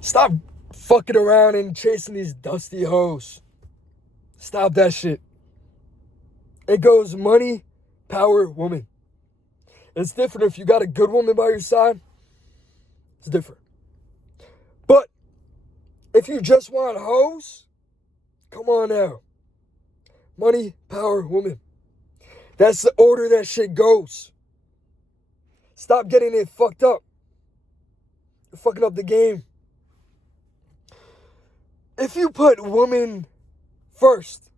Stop fucking around and chasing these dusty hoes. Stop that shit. It goes money, power, woman. It's different if you got a good woman by your side. It's different. But if you just want hoes, come on now. Money, power, woman. That's the order that shit goes. Stop getting it fucked up. You're fucking up the game. If you put woman first,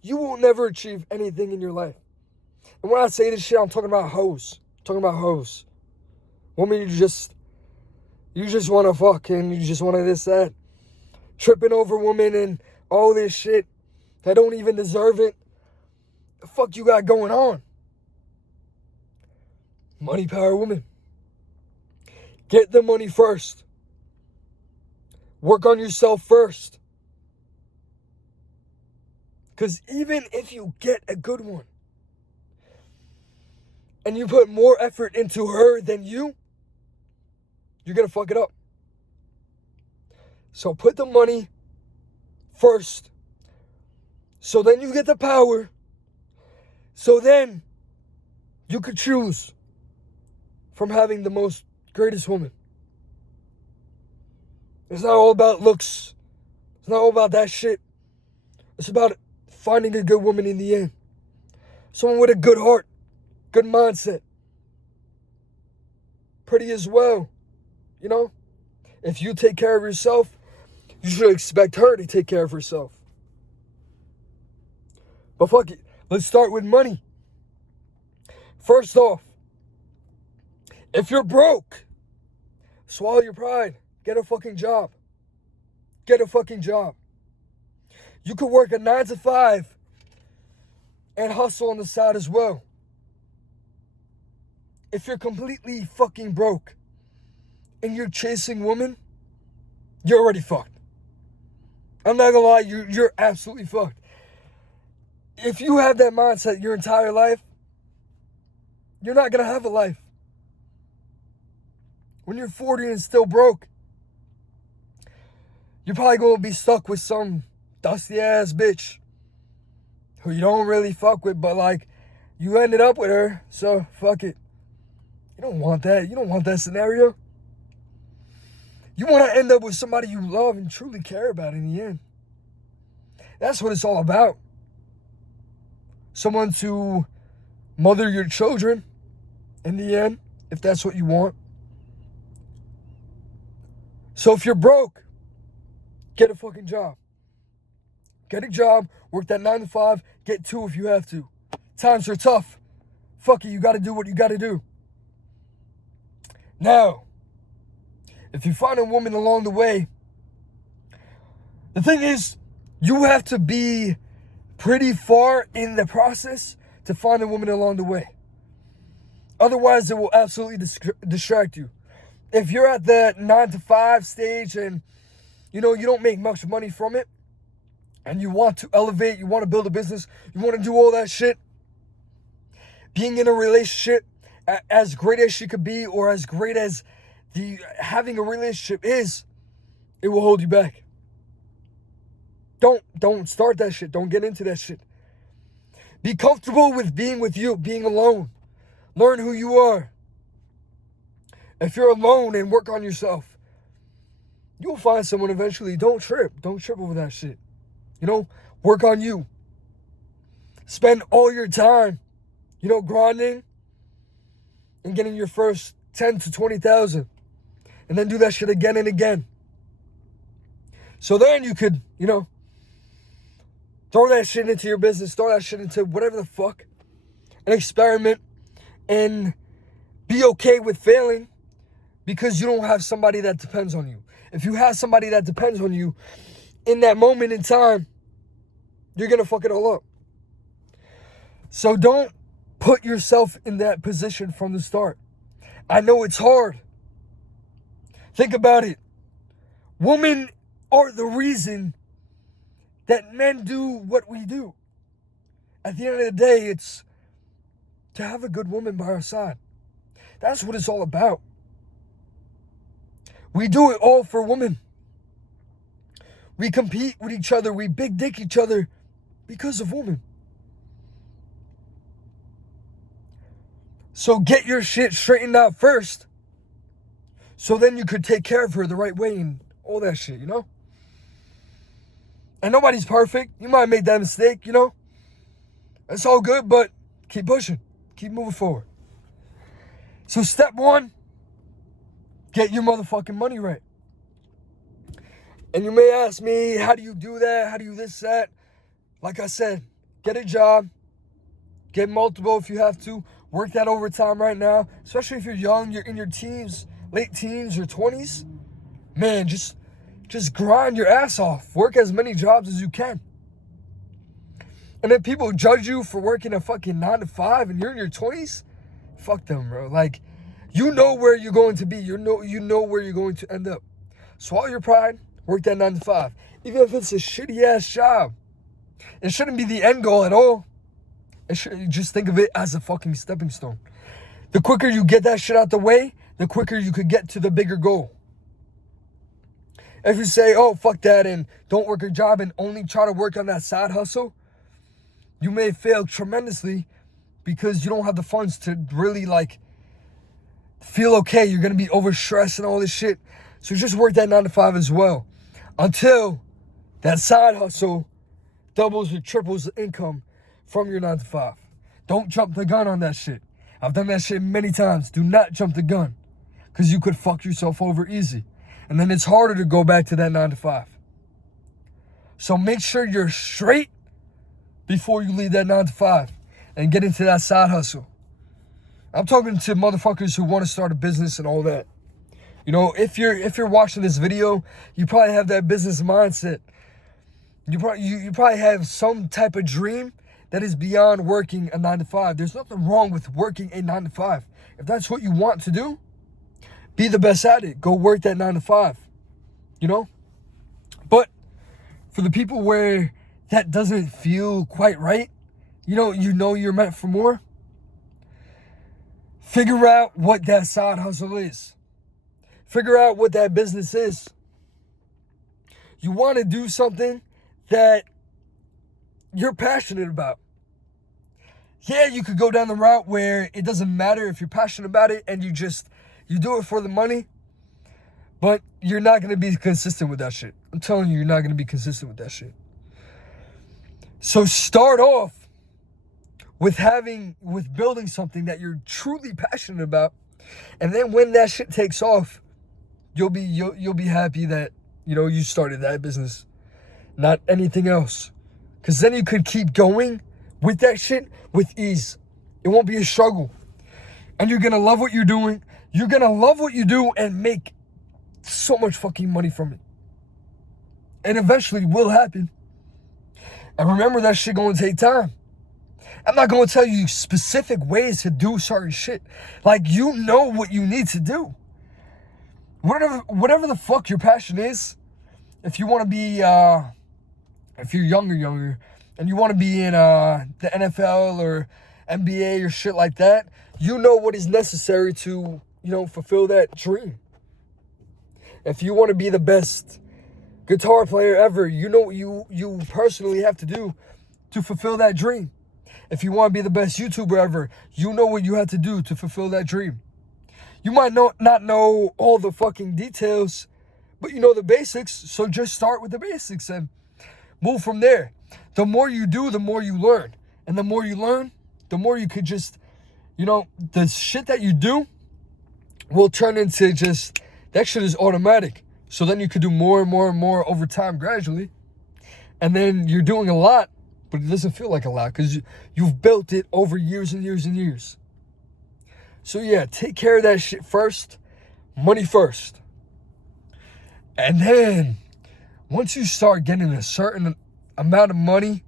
you will never achieve anything in your life. And when I say this shit, I'm talking about hoes. I'm talking about hoes. Woman, you just want to fuck and you just want to this, that. Tripping over women and all this shit that don't even deserve it. The fuck you got going on? Money, power, woman. Get the money first. Work on yourself first. Because even if you get a good one and you put more effort into her than you're going to fuck it up. So put the money first. So then you get the power. So then you could choose from having the most greatest woman. It's not all about looks. It's not all about that shit. It's about finding a good woman in the end. Someone with a good heart, good mindset. Pretty as well, you know? If you take care of yourself, you should expect her to take care of herself. But fuck it, let's start with money. First off, if you're broke, swallow your pride. Get a fucking job. Get a fucking job. You could work a 9 to 5 and hustle on the side as well. If you're completely fucking broke and you're chasing women, you're already fucked. I'm not gonna lie, you're absolutely fucked. If you have that mindset your entire life, you're not gonna have a life. When you're 40 and still broke, you're probably gonna be stuck with some dusty ass bitch who you don't really fuck with, but like, you ended up with her, so fuck it. You don't want that. You don't want that scenario. You want to end up with somebody you love and truly care about in the end. That's what it's all about. Someone to mother your children in the end, if that's what you want. So if you're broke, get a fucking job. Get a job, work that 9 to 5, get 2 if you have to. Times are tough. Fuck it, you gotta do what you gotta do. Now, if you find a woman along the way, the thing is, you have to be pretty far in the process to find a woman along the way. Otherwise, it will absolutely distract you. If you're at the 9 to 5 stage and, you don't make much money from it, and you want to elevate, you want to build a business, you want to do all that shit, being in a relationship, as great as she could be, or as great as having a relationship is, it will hold you back. Don't start that shit. Don't get into that shit. Be comfortable with you, being alone. Learn who you are. If you're alone and work on yourself, you'll find someone eventually. Don't trip over that shit. Work on you. Spend all your time, grinding and getting your first 10 to 20,000, and then do that shit again and again. So then you could, throw that shit into your business, throw that shit into whatever the fuck, and experiment and be okay with failing because you don't have somebody that depends on you. If you have somebody that depends on you in that moment in time, you're gonna fuck it all up. So don't put yourself in that position from the start. I know it's hard. Think about it. Women are the reason that men do what we do. At the end of the day, it's to have a good woman by our side. That's what it's all about. We do it all for women. We compete with each other. We big dick each other because of women. So get your shit straightened out first, so then you could take care of her the right way and all that shit, you know? And nobody's perfect. You might make that mistake, you know? It's all good, but keep pushing. Keep moving forward. So step one, get your motherfucking money right. And you may ask me, how do you do that? How do you this, that? Like I said, get a job. Get multiple if you have to. Work that overtime right now. Especially if you're young, you're in your teens, late teens or 20s. Man, just grind your ass off. Work as many jobs as you can. And if people judge you for working a fucking 9 to 5 and you're in your 20s, fuck them, bro. Like, you know where you're going to be. You know where you're going to end up. Swallow your pride. Work that 9 to 5. Even if it's a shitty ass job. It shouldn't be the end goal at all. Just think of it as a fucking stepping stone. The quicker you get that shit out the way, the quicker you could get to the bigger goal. If you say, oh, fuck that, and don't work a job and only try to work on that side hustle, you may fail tremendously because you don't have the funds to really, like, feel okay. You're going to be overstressed and all this shit. So just work that 9 to 5 as well. Until that side hustle doubles or triples the income from your 9 to 5. Don't jump the gun on that shit. I've done that shit many times. Do not jump the gun. Because you could fuck yourself over easy. And then it's harder to go back to that 9 to 5. So make sure you're straight before you leave that 9 to 5 and get into that side hustle. I'm talking to motherfuckers who want to start a business and all that. You know, if you're watching this video, you probably have that business mindset. You probably have some type of dream that is beyond working a 9 to 5. There's nothing wrong with working a 9 to 5. If that's what you want to do, be the best at it. Go work that 9 to 5. You know? But for the people where that doesn't feel quite right, you know you're meant for more, figure out what that side hustle is. Figure out what that business is. You want to do something that you're passionate about. Yeah, you could go down the route where it doesn't matter if you're passionate about it and you do it for the money, but you're not going to be consistent with that shit. I'm telling you, you're not going to be consistent with that shit. So start off with building something that you're truly passionate about, and then when that shit takes off, you'll be happy that, you know, you started that business, not anything else. Because then you could keep going with that shit with ease. It won't be a struggle. And you're going to love what you're doing. You're going to love what you do and make so much fucking money from it. And eventually it will happen. And remember, that shit going to take time. I'm not going to tell you specific ways to do certain shit. Like, you know what you need to do. Whatever the fuck your passion is, if you want to be, if you're younger, and you want to be in the NFL or NBA or shit like that, you know what is necessary to, you know, fulfill that dream. If you want to be the best guitar player ever, you know what you personally have to do to fulfill that dream. If you want to be the best YouTuber ever, you know what you have to do to fulfill that dream. You might not know all the fucking details, but you know the basics, so just start with the basics and move from there. The more you do, the more you learn. And the more you learn, the more you could just, you know, the shit that you do will turn into just, that shit is automatic. So then you could do more and more and more over time gradually. And then you're doing a lot, but it doesn't feel like a lot because you've built it over years and years and years. So yeah, take care of that shit first. Money first. And then, once you start getting a certain amount of money,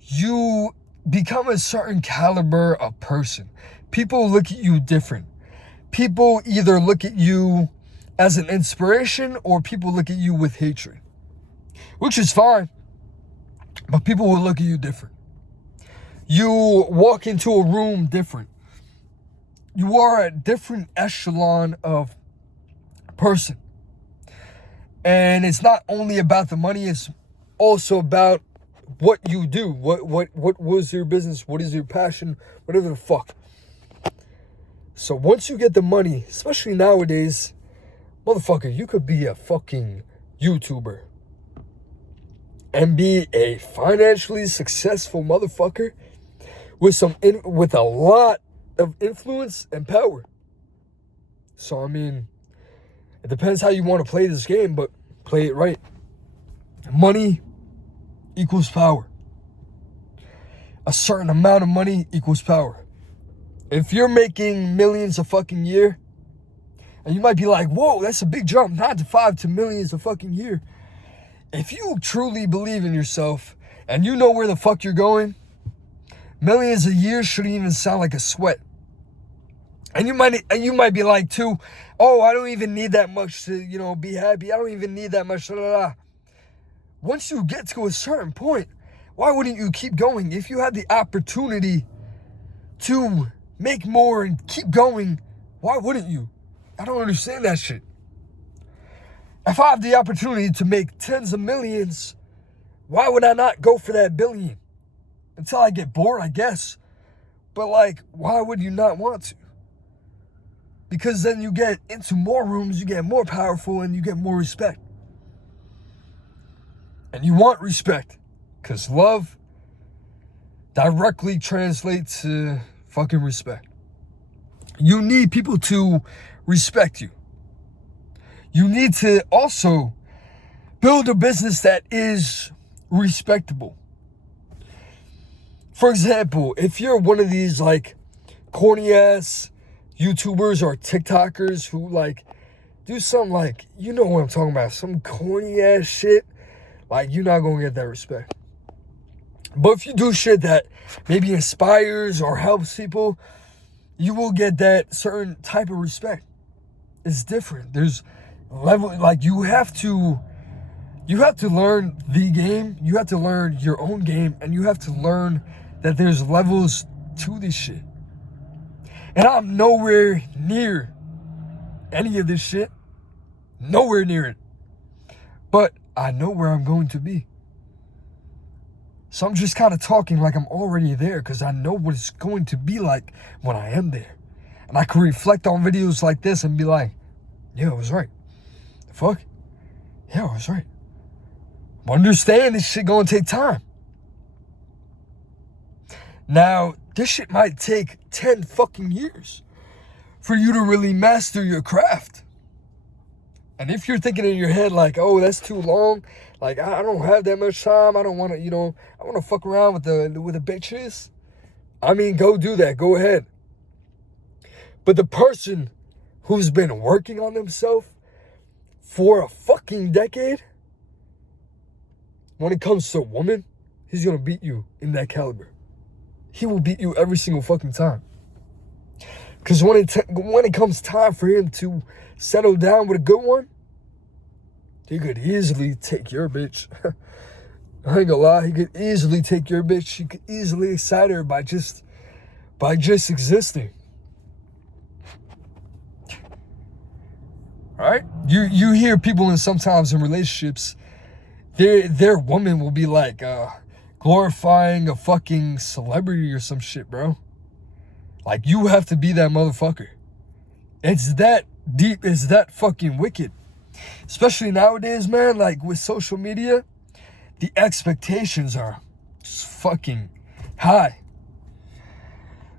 you become a certain caliber of person. People look at you different. People either look at you as an inspiration or people look at you with hatred. Which is fine. But people will look at you different. You walk into a room different. You are a different echelon of person. And it's not only about the money, it's also about what you do. What was your business? What is your passion? Whatever the fuck. So once you get the money, especially nowadays, motherfucker, you could be a fucking YouTuber and be a financially successful motherfucker with a lot of influence and power. So I mean, it depends how you want to play this game, but play it right. Money equals power. A certain amount of money equals power. If you're making millions a fucking year, and you might be like, whoa, that's a big jump, 9 to 5 to millions a fucking year. If you truly believe in yourself and you know where the fuck you're going, millions a year shouldn't even sound like a sweat. And you might be like too, oh, I don't even need that much to, be happy. I don't even need that much. Blah, blah, blah. Once you get to a certain point, why wouldn't you keep going? If you had the opportunity to make more and keep going, why wouldn't you? I don't understand that shit. If I have the opportunity to make tens of millions, why would I not go for that billion? Until I get bored, I guess. But why would you not want to? Because then you get into more rooms, you get more powerful, and you get more respect. And you want respect. Because love directly translates to fucking respect. You need people to respect you. You need to also build a business that is respectable. For example, if you're one of these corny ass YouTubers or TikTokers who do something you know what I'm talking about, some corny ass shit, you're not gonna get that respect. But if you do shit that maybe inspires or helps people, you will get that certain type of respect. It's different. There's level, you have to learn the game. You have to learn your own game, and you have to learn that there's levels to this shit. And I'm nowhere near any of this shit. Nowhere near it. But I know where I'm going to be. So I'm just kind of talking like I'm already there because I know what it's going to be like when I am there. And I can reflect on videos like this and be like, yeah, I was right. The fuck? Yeah, I was right. But understand this shit gonna take time. Now, this shit might take 10 fucking years for you to really master your craft. And if you're thinking in your head oh, that's too long, I don't have that much time, I don't want to, I want to fuck around with the bitches. I mean, go do that, go ahead. But the person who's been working on themselves for a fucking decade, when it comes to a woman, he's gonna beat you in that caliber. He will beat you every single fucking time. Because when it comes time for him to settle down with a good one, he could easily take your bitch. I ain't gonna lie, he could easily take your bitch. He could easily excite her by just existing. Alright? You hear people sometimes in relationships, their woman will be glorifying a fucking celebrity or some shit, bro. You have to be that motherfucker. It's that deep, it's that fucking wicked. Especially nowadays, man, with social media, the expectations are just fucking high.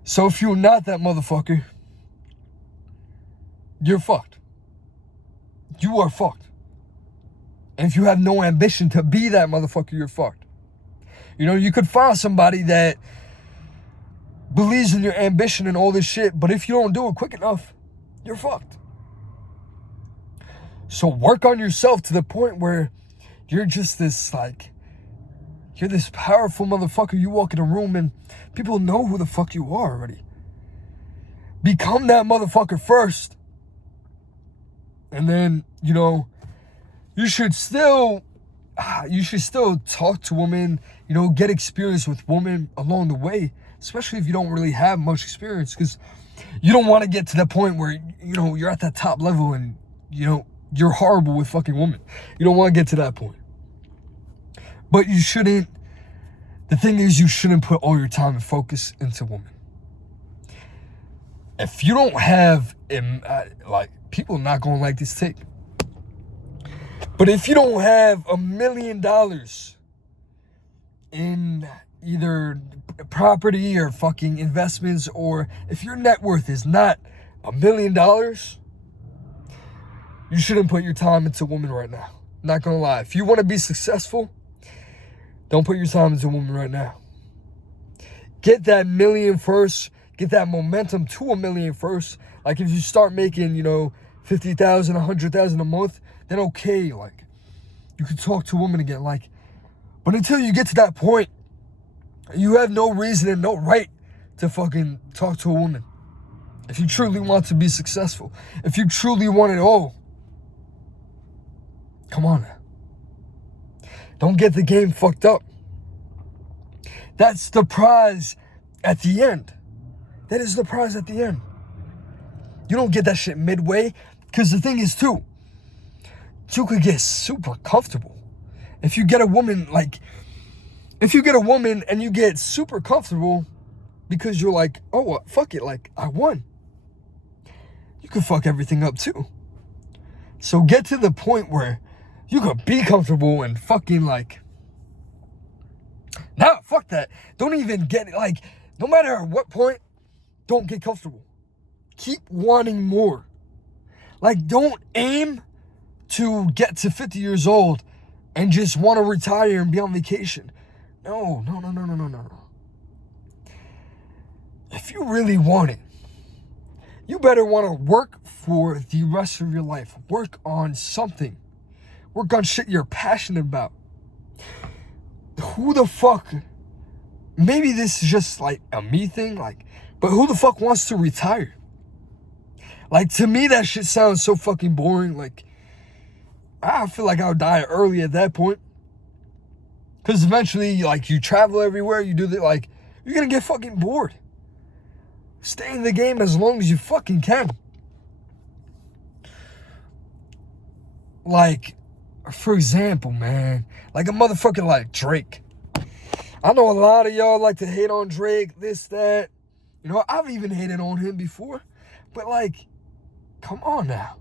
So if you're not that motherfucker, you're fucked. You are fucked. And if you have no ambition to be that motherfucker, you're fucked. You could find somebody that believes in your ambition and all this shit, but if you don't do it quick enough, you're fucked. So work on yourself to the point where you're just this you're this powerful motherfucker. You walk in a room and people know who the fuck you are already. Become that motherfucker first. And then, you should still talk to women, get experience with women along the way, especially if you don't really have much experience, because you don't want to get to the point where, you're at that top level and, you're horrible with fucking women. You don't want to get to that point. But you shouldn't, the thing is, you shouldn't put all your time and focus into women. If you don't have, like, people not going to like this take. But if you don't have $1 million in either property or fucking investments, or if your net worth is not $1 million, you shouldn't put your time into women right now. Not gonna lie. If you want to be successful, don't put your time into women right now. Get that million first. Get that momentum to $1 million first. Like, if you start making, $50,000, $100,000 a month, then okay, like, you can talk to a woman again. Like, but until you get to that point, you have no reason and no right to fucking talk to a woman. If you truly want to be successful, if you truly want it all, come on now. Don't get the game fucked up. That's the prize at the end. That is the prize at the end. You don't get that shit midway, because the thing is, too, you could get super comfortable. If you get a woman, and you get super comfortable because you're like, oh, well, fuck it, like, I won. You could fuck everything up, too. So get to the point where you could be comfortable and fucking, like, nah, fuck that. Don't even get it. Like, no matter at what point, don't get comfortable. Keep wanting more. Like, don't aim to get to 50 years old and just want to retire and be on vacation. No. If you really want it, you better want to work for the rest of your life. Work on something. Work on shit you're passionate about. Who the fuck, maybe this is just like a me thing, like, but who the fuck wants to retire? Like, to me, that shit sounds so fucking boring. Like, I feel like I would die early at that point. Because eventually, like, you travel everywhere, you do that, like, you're gonna get fucking bored. Stay in the game as long as you fucking can. Like, for example, man, like a motherfucker like Drake. I know a lot of y'all like to hate on Drake, this, that. I've even hated on him before. But, like, come on now.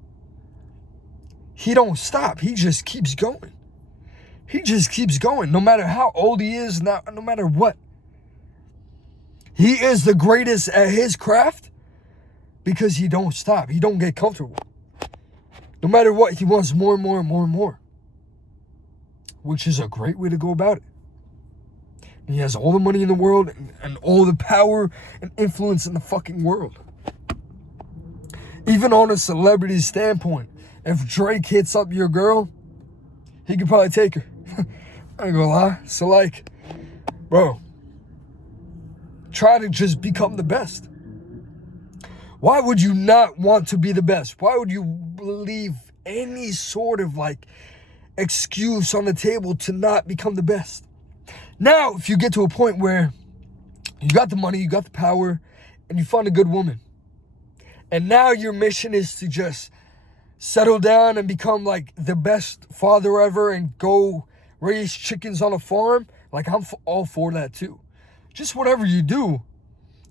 He don't stop. He just keeps going. He just keeps going. No matter how old he is, no matter what. He is the greatest at his craft because he don't stop. He don't get comfortable. No matter what, he wants more and more and more and more. Which is a great way to go about it. He has all the money in the world and all the power and influence in the fucking world. Even on a celebrity standpoint, if Drake hits up your girl, he could probably take her. I ain't gonna lie. So, like, bro, try to just become the best. Why would you not want to be the best? Why would you leave any sort of, like, excuse on the table to not become the best? Now, if you get to a point where you got the money, you got the power, and you find a good woman, and now your mission is to just settle down and become, like, the best father ever and go raise chickens on a farm, like, I'm all for that too. Just whatever you do,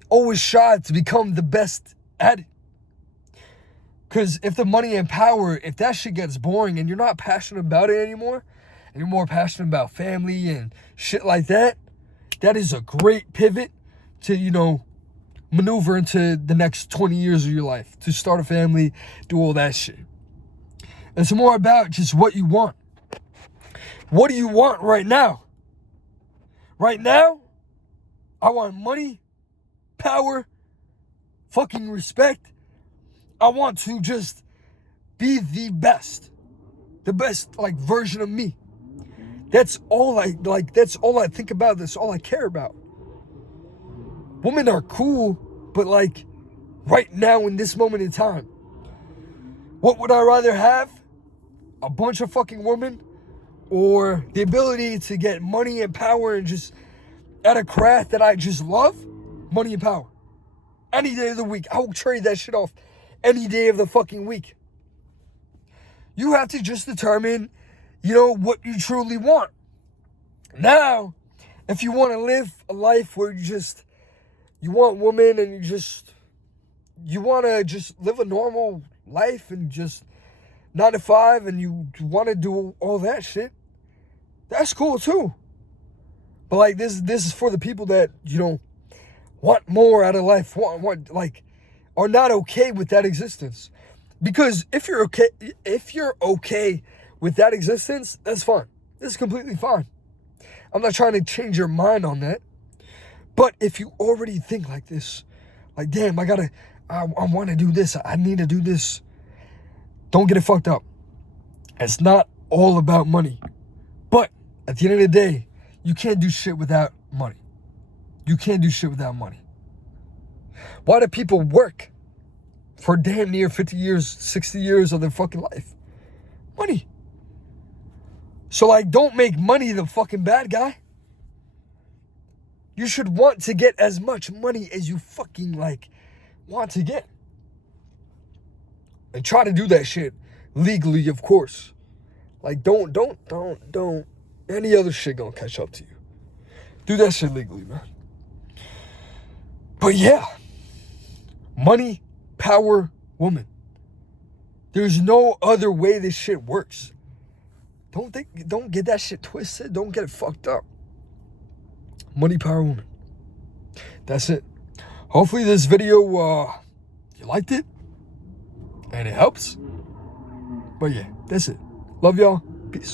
always strive to become the best at it. Because if the money and power, if that shit gets boring and you're not passionate about it anymore, and you're more passionate about family and shit like that, that is a great pivot to, maneuver into the next 20 years of your life, to start a family, do all that shit. It's more about just what you want. What do you want right now? Right now, I want money, power, fucking respect. I want to just be the best, like, version of me. That's all I think about. That's all I care about. Women are cool, but, like, right now in this moment in time, what would I rather have? A bunch of fucking women, or the ability to get money and power and just at a craft that I just love? Money and power. Any day of the week. I will trade that shit off any day of the fucking week. You have to just determine, you know, what you truly want. Now, if you want to live a life where you want women and you want to just live a normal life and just 9 to 5 and you want to do all that shit, that's cool too. But like this is for the people that, you know, want more out of life, want like are not okay with that existence. Because if you're okay with that existence, that's fine. This is completely fine. I'm not trying to change your mind on that. But if you already think like this, like, damn, I want to do this, I need to do this, don't get it fucked up. It's not all about money. But at the end of the day, you can't do shit without money. You can't do shit without money. Why do people work for damn near 50 years, 60 years of their fucking life? Money. So, like, don't make money the fucking bad guy. You should want to get as much money as you fucking, like, want to get. And try to do that shit legally, of course. Like, don't. Any other shit gonna catch up to you. Do that shit legally, man. But yeah. Money, power, woman. There's no other way this shit works. Don't get that shit twisted. Don't get it fucked up. Money, power, woman. That's it. Hopefully this video, you liked it. And it helps. But yeah, that's it. Love y'all. Peace.